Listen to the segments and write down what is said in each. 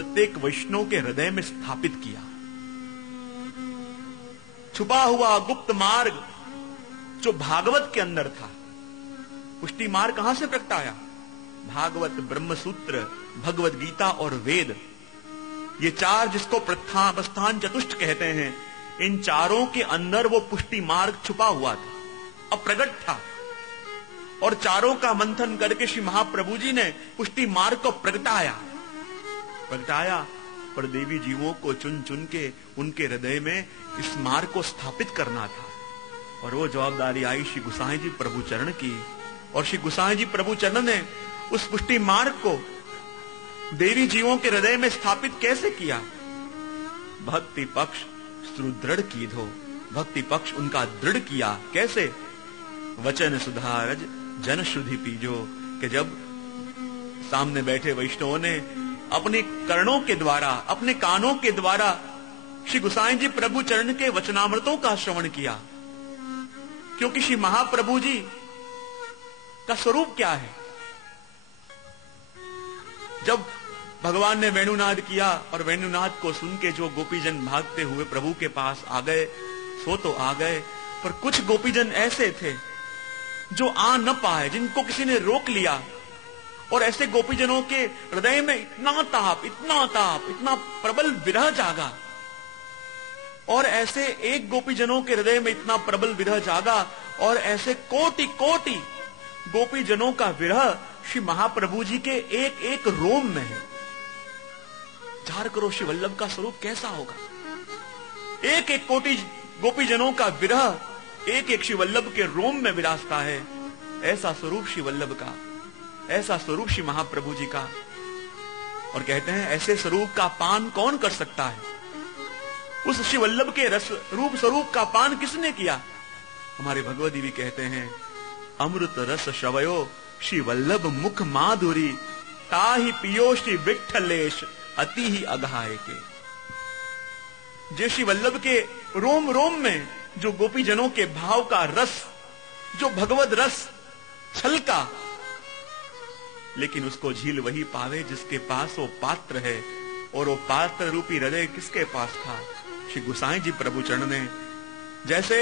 प्रत्येक वैष्णव के हृदय में स्थापित किया। छुपा हुआ गुप्त मार्ग जो भागवत के अंदर था, पुष्टि मार्ग कहां से प्रगटाया? भागवत, ब्रह्मसूत्र, भगवत गीता और वेद, ये चार जिसको प्रस्थान चतुष्ट कहते हैं, इन चारों के अंदर वो पुष्टि मार्ग छुपा हुआ था, अप्रगट था। और चारों का मंथन करके श्री महाप्रभु जी ने पुष्टि मार्ग को प्रगटाया। पर देवी जीवों को चुन चुन के उनके हृदय में इस मार्ग को स्थापित करना था। और वो जवाबदारी आई श्री गोसाई जी प्रभु चरण की। और श्री गोसाई जी प्रभु चरण ने उस पुष्टि मार्ग को देवी जीवों के हृदय में स्थापित कैसे किया? भक्ति पक्ष सुदृढ़ की धो, भक्ति पक्ष उनका दृढ़ किया। कैसे? वचन सुधारज जन शुद्धि पीजो, कि जब सामने बैठे वैष्णवों ने अपने कर्णों के द्वारा, अपने कानों के द्वारा श्री गोसाई जी प्रभु चरण के वचनामृतों का श्रवण किया। क्योंकि श्री महाप्रभु जी का स्वरूप क्या है? जब भगवान ने वेणुनाद किया और वेणुनाद को सुन के जो गोपीजन भागते हुए प्रभु के पास आ गए, सो तो आ गए, पर कुछ गोपीजन ऐसे थे जो आ न पाए, जिनको किसी ने रोक लिया। और ऐसे गोपीजनों के हृदय में इतना ताप, इतना प्रबल विरह जागा। और ऐसे एक गोपीजनों के हृदय में इतना प्रबल विरह जागा, और ऐसे कोटि कोटि गोपीजनों का विरह श्री महाप्रभु जी के एक एक रोम में है। विचार करो श्री वल्लभ का स्वरूप कैसा होगा। एक एक कोटि गोपीजनों का विरह एक एक श्री वल्लभ के रोम में विराजता है। ऐसा स्वरूप श्री वल्लभ का, ऐसा स्वरूप श्री महाप्रभु जी का। और कहते हैं ऐसे स्वरूप का पान कौन कर सकता है? उस श्री वल्लभ के रस रूप स्वरूप का पान किसने किया? हमारे भगवत जी भी कहते हैं, अमृत रस श्रवयो श्री वल्लभ मुख माधुरी, ताहि पियो श्री विठ्ठलेश अति ही अघाय के। जे श्री वल्लभ के रोम रोम में जो गोपीजनों के भाव का रस, जो भगवत रस छलका, लेकिन उसको झील वही पावे जिसके पास वो पात्र है। और वो पात्र रूपी हृदय किसके पास था? श्री गोसाई जी प्रभु चरण ने। जैसे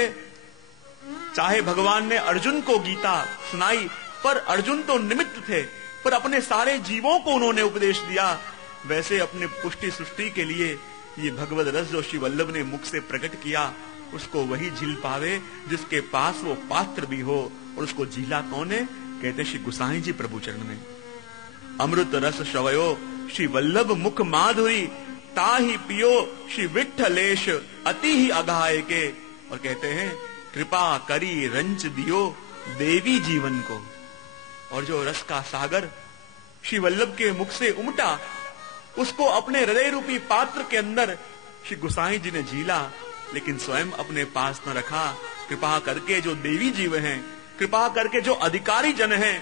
चाहे भगवान ने अर्जुन को गीता सुनाई, पर अर्जुन तो निमित्त थे, पर अपने सारे जीवों को उन्होंने उपदेश दिया। वैसे अपने पुष्टि सृष्टि के लिए ये भगवत रस जो श्री वल्लभ ने मुख से प्रकट किया, उसको वही झील पावे जिसके पास वो पात्र भी हो। और उसको झीला कौन है? कहते श्री गोसाई जी प्रभु चरण ने। अमृत रस श्रवयो श्री वल्लभ मुख माधुरी, ताहि पियो श्री विठ्ठलेश अति ही अघाय के। और कहते हैं कृपा करी रंच दियो देवी जीवन को। और जो रस का सागर श्री वल्लभ के मुख से उमटा, उसको अपने हृदय रूपी पात्र के अंदर श्री गोसाई जी ने झीला, लेकिन स्वयं अपने पास न रखा। कृपा करके जो देवी जीव हैं, कृपा करके जो अधिकारी जन हैं,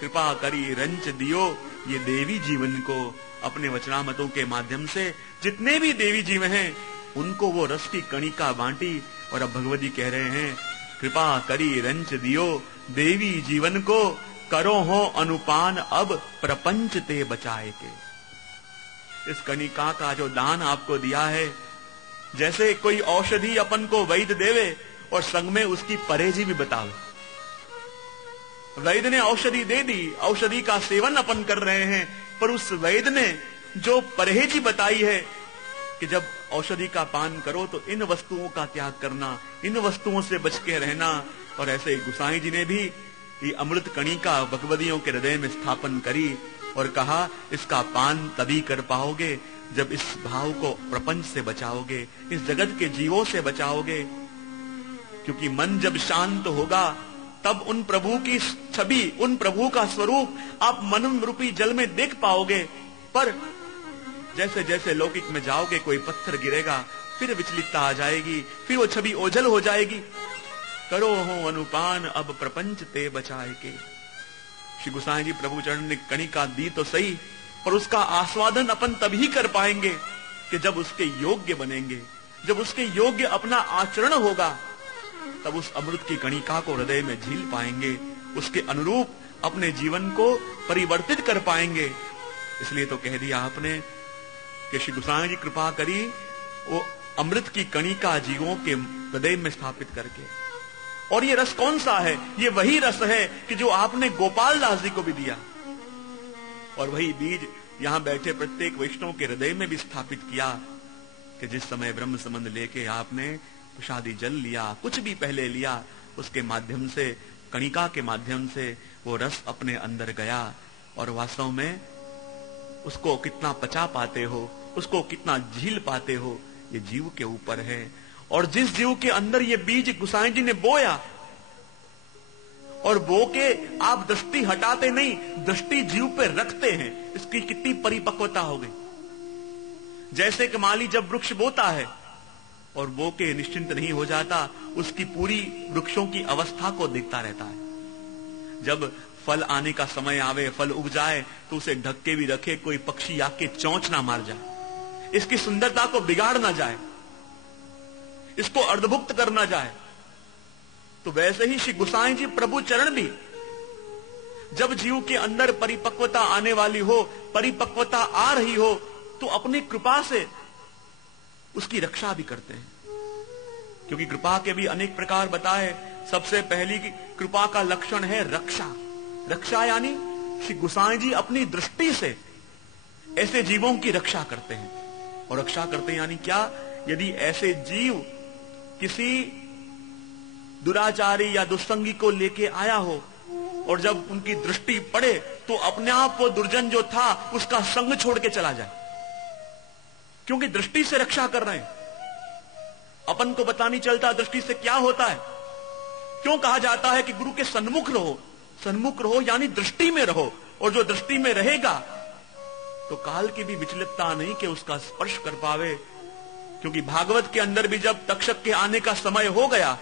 कृपा करी रंच दियो ये देवी जीवन को। अपने वचनामृतों के माध्यम से जितने भी देवी जीव हैं उनको वो रस की कणिका बांटी। और अब भगवत जी कह रहे हैं, कृपा करी रंच दियो देवी जीवन को, करो हो अनुपान अब प्रपंच ते बचाए के। इस कणिका का जो दान आपको दिया है, जैसे कोई औषधि अपन को वैद्य देवे और संग में उसकी परहेजी भी बतावे। वैद्य ने औषधि दे दी, औषधि का सेवन अपन कर रहे हैं, पर उस वैद्य ने जो परहेजी बताई है कि जब औषधि का पान करो तो इन वस्तुओं का त्याग करना, इन वस्तुओं से बच के रहना। और ऐसे ही गोसाई जी ने भी ये अमृत कणिका भगवदियों के हृदय में स्थापन करी और कहा, इसका पान तभी कर पाओगे जब इस भाव को प्रपंच से बचाओगे, इस जगत के जीवों से बचाओगे। क्योंकि मन जब शांत होगा तब उन प्रभु की छवि, उन प्रभु का स्वरूप आप मन रूपी जल में देख पाओगे। पर जैसे जैसे लौकिक में जाओगे, कोई पत्थर गिरेगा, फिर विचलितता आ जाएगी, फिर वो छवि ओझल हो जाएगी। करो हो अनुपान अब प्रपंच ते बचाए के। श्री गोसाई जी प्रभु चरण ने कणिका दी तो सही, पर उसका आस्वादन अपन तभी कर पाएंगे कि जब उसके योग्य बनेंगे, जब उसके योग्य अपना आचरण होगा, तब उस अमृत की कणिका को हृदय में झील पाएंगे, उसके अनुरूप अपने जीवन को परिवर्तित कर पाएंगे। इसलिए तो कह दिया आपने, कि श्री गोसाई जी कृपा करी वो अमृत की कणिका जीवों के हृदय में स्थापित करके। और ये रस कौन सा है? ये वही रस है कि जो आपने गोपाल दास जी को भी दिया, और वही बीज यहां बैठे प्रत्येक वैष्णव के हृदय में भी स्थापित किया कि जिस समय ब्रह्म संबंध लेके आपने प्रसादी जल लिया, कुछ भी पहले लिया, उसके माध्यम से, कणिका के माध्यम से वो रस अपने अंदर गया। और वास्तव में उसको कितना पचा पाते हो, उसको कितना झील पाते हो, ये जीव के ऊपर है। और जिस जीव के अंदर ये बीज गोसाई जी ने बोया, और बो के आप दृष्टि हटाते नहीं, दृष्टि जीव पे रखते हैं, इसकी कितनी परिपक्वता हो गई। जैसे कि माली जब वृक्ष बोता है और बो के निश्चिंत नहीं हो जाता, उसकी पूरी वृक्षों की अवस्था को देखता रहता है। जब फल आने का समय आवे, फल उग जाए, तो उसे ढक के भी रखे, कोई पक्षी आके चोंच ना मार जाए, इसकी सुंदरता को बिगाड़ ना जाए, इसको अर्धभुक्त करना जाए। तो वैसे ही श्री गोसाई जी प्रभु चरण भी, जब जीव के अंदर परिपक्वता आने वाली हो, परिपक्वता आ रही हो, तो अपनी कृपा से उसकी रक्षा भी करते हैं। क्योंकि कृपा के भी अनेक प्रकार बताए। सबसे पहली कृपा का लक्षण है रक्षा। रक्षा यानी श्री गोसाई जी अपनी दृष्टि से ऐसे जीवों की रक्षा करते हैं। और रक्षा करते हैं यानी क्या? यदि ऐसे जीव किसी दुराचारी या दुस्संगी को लेके आया हो, और जब उनकी दृष्टि पड़े तो अपने आप वो दुर्जन जो था उसका संग छोड़ के चला जाए, क्योंकि दृष्टि से रक्षा कर रहे हैं। अपन को पता नहीं चलता दृष्टि से क्या होता है। क्यों कहा जाता है कि गुरु के सन्मुख रहो? सन्मुख रहो यानी दृष्टि में रहो, और जो दृष्टि में रहेगा तो काल की भी विचलितता नहीं कि उसका स्पर्श कर पावे। क्योंकि भागवत के अंदर भी जब तक्षक के आने का समय हो गया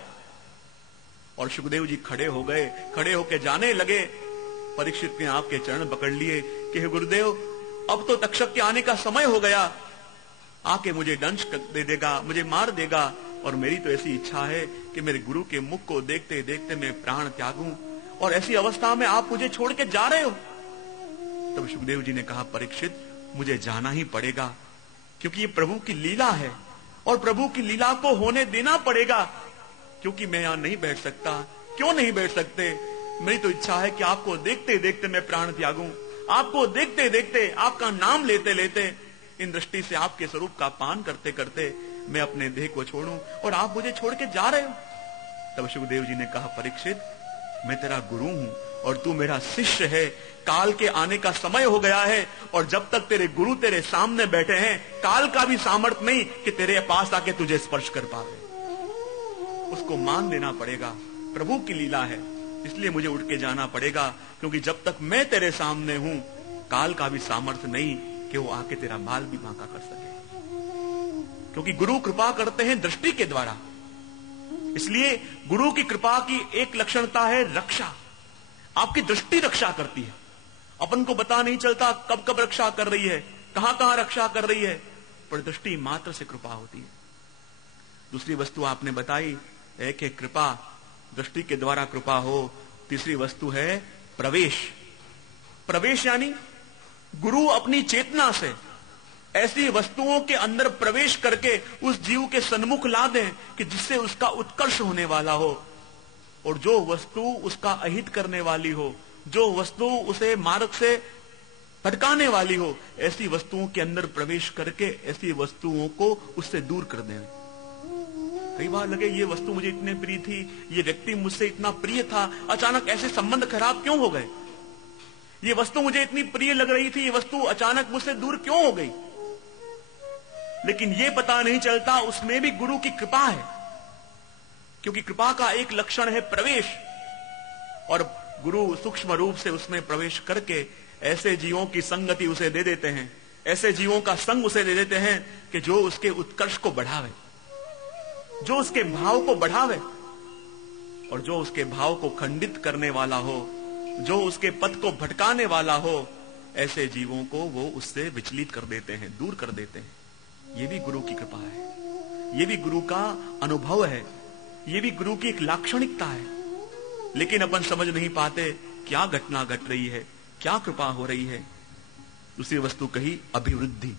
और सुखदेव जी खड़े हो गए, खड़े होके जाने लगे, परीक्षित ने आपके चरण पकड़ लिए कि हे गुरुदेव, अब तो तक्षक के आने का समय हो गया, आके मुझे दंश दे देगा, मुझे मार देगा, और मेरी तो ऐसी इच्छा है कि मेरे गुरु के मुख को देखते देखते मैं प्राण त्यागूं, और ऐसी अवस्था में आप मुझे छोड़ के जा रहे हो। तब सुखदेव जी ने कहा, परीक्षित, मुझे जाना ही पड़ेगा, क्योंकि ये प्रभु की लीला है, और प्रभु की लीला को होने देना पड़ेगा, क्योंकि मैं यहां नहीं बैठ सकता। क्यों नहीं बैठ सकते? मेरी तो इच्छा है कि आपको देखते देखते मैं प्राण त्यागूं, आपको देखते देखते, आपका नाम लेते लेते, इन दृष्टि से आपके स्वरूप का पान करते करते मैं अपने देह को छोड़ूं, और आप मुझे छोड़ के जा रहे हो। तब सुखदेव जी ने कहा, परीक्षित, मैं तेरा गुरु हूं और तू मेरा शिष्य है। काल के आने का समय हो गया है, और जब तक तेरे गुरु तेरे सामने बैठे हैं, काल का भी सामर्थ्य नहीं कि तेरे पास आके तुझे स्पर्श कर पावे। उसको मान लेना पड़ेगा, प्रभु की लीला है, इसलिए मुझे उठ के जाना पड़ेगा, क्योंकि जब तक मैं तेरे सामने हूं, काल का भी सामर्थ्य नहीं कि वो आके तेरा बाल भी बांका कर सके। क्योंकि गुरु कृपा करते हैं दृष्टि के द्वारा, इसलिए गुरु की कृपा की एक लक्षणता है रक्षा। आपकी दृष्टि रक्षा करती है। अपन को पता नहीं चलता कब कब रक्षा कर रही है, कहां कहां रक्षा कर रही है, पर दृष्टि मात्र से कृपा होती है। दूसरी वस्तु आपने बताई, एक है कृपा, दृष्टि के द्वारा कृपा हो। तीसरी वस्तु है प्रवेश। प्रवेश यानी गुरु अपनी चेतना से ऐसी वस्तुओं के अंदर प्रवेश करके उस जीव के सन्मुख ला दें कि जिससे उसका उत्कर्ष होने वाला हो, और जो वस्तु उसका अहित करने वाली हो, जो वस्तु उसे मार्ग से भटकाने वाली हो, ऐसी वस्तुओं के अंदर प्रवेश करके ऐसी वस्तुओं को उससे दूर कर दें। कई बार लगे ये वस्तु मुझे इतने प्रिय थी, ये व्यक्ति मुझसे इतना प्रिय था, अचानक ऐसे संबंध खराब क्यों हो गए? ये वस्तु मुझे इतनी प्रिय लग रही थी, ये वस्तु अचानक मुझसे दूर क्यों हो गई? लेकिन ये पता नहीं चलता उसमें भी गुरु की कृपा है, क्योंकि कृपा का एक लक्षण है प्रवेश, और गुरु सूक्ष्म रूप से उसमें प्रवेश करके ऐसे जीवों की संगति उसे दे देते हैं, ऐसे जीवों का संग उसे दे देते हैं कि जो उसके उत्कर्ष को बढ़ावे, जो उसके भाव को बढ़ावे, और जो उसके भाव को खंडित करने वाला हो, जो उसके पथ को भटकाने वाला हो, ऐसे जीवों को वो उससे विचलित कर देते हैं, दूर कर देते हैं। ये भी गुरु की कृपा है, ये भी गुरु का अनुभव है, ये भी गुरु की एक लाक्षणिकता है। लेकिन अपन समझ नहीं पाते क्या घटना घट रही है, क्या कृपा हो रही है। दूसरी वस्तु कही अभिवृद्धि।